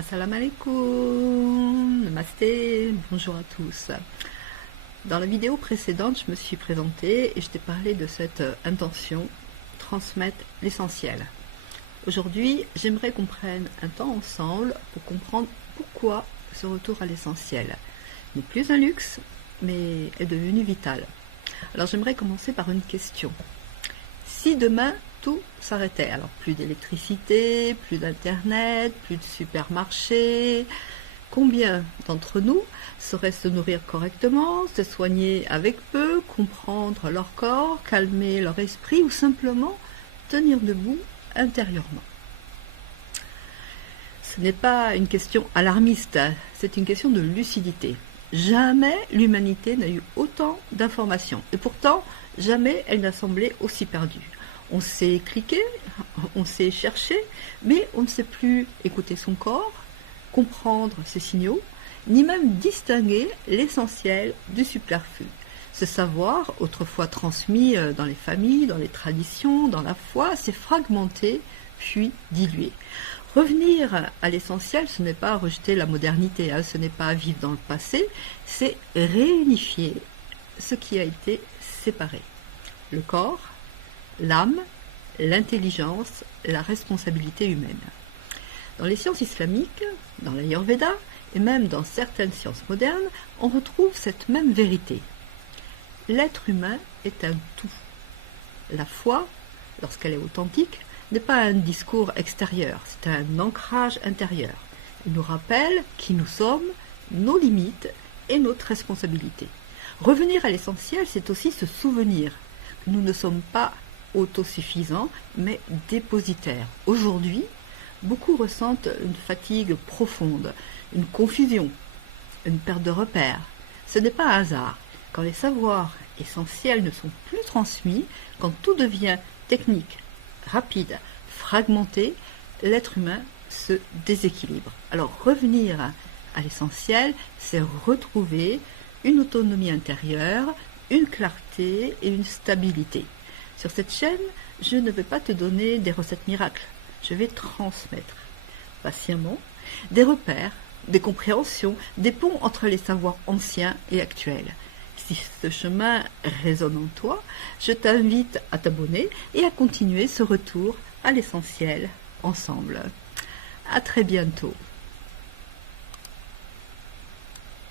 Assalamu alaikum, namasté, bonjour à tous. Dans la vidéo précédente, je me suis présentée et je t'ai parlé de cette intention, transmettre l'essentiel. Aujourd'hui, j'aimerais qu'on prenne un temps ensemble pour comprendre pourquoi ce retour à l'essentiel n'est plus un luxe, mais est devenu vital. Alors j'aimerais commencer par une question. Si demain, tout s'arrêtait, alors plus d'électricité, plus d'internet, plus de supermarchés, combien d'entre nous sauraient se nourrir correctement, se soigner avec peu, comprendre leur corps, calmer leur esprit ou simplement tenir debout intérieurement? Ce n'est pas une question alarmiste, c'est une question de lucidité. Jamais l'humanité n'a eu autant d'informations et pourtant jamais elle n'a semblé aussi perdue. On sait cliquer, on sait chercher, mais on ne sait plus écouter son corps, comprendre ses signaux, ni même distinguer l'essentiel du superflu. Ce savoir, autrefois transmis dans les familles, dans les traditions, dans la foi, s'est fragmenté, puis dilué. Revenir à l'essentiel, ce n'est pas rejeter la modernité, ce n'est pas vivre dans le passé, c'est réunifier ce qui a été séparé. Le corps, l'âme, l'intelligence, la responsabilité humaine. Dans les sciences islamiques, dans l'Ayurveda et même dans certaines sciences modernes, on retrouve cette même vérité. L'être humain est un tout. La foi, lorsqu'elle est authentique, n'est pas un discours extérieur, c'est un ancrage intérieur. Elle nous rappelle qui nous sommes, nos limites et notre responsabilité. Revenir à l'essentiel, c'est aussi se souvenir que nous ne sommes pas autosuffisants, mais dépositaires. Aujourd'hui, beaucoup ressentent une fatigue profonde, une confusion, une perte de repères. Ce n'est pas un hasard. Quand les savoirs essentiels ne sont plus transmis, quand tout devient technique, rapide, fragmenté, l'être humain se déséquilibre. Alors revenir à l'essentiel, c'est retrouver une autonomie intérieure, une clarté et une stabilité. Sur cette chaîne, je ne vais pas te donner des recettes miracles. Je vais transmettre patiemment des repères, des compréhensions, des ponts entre les savoirs anciens et actuels. Si ce chemin résonne en toi, je t'invite à t'abonner et à continuer ce retour à l'essentiel ensemble. À très bientôt.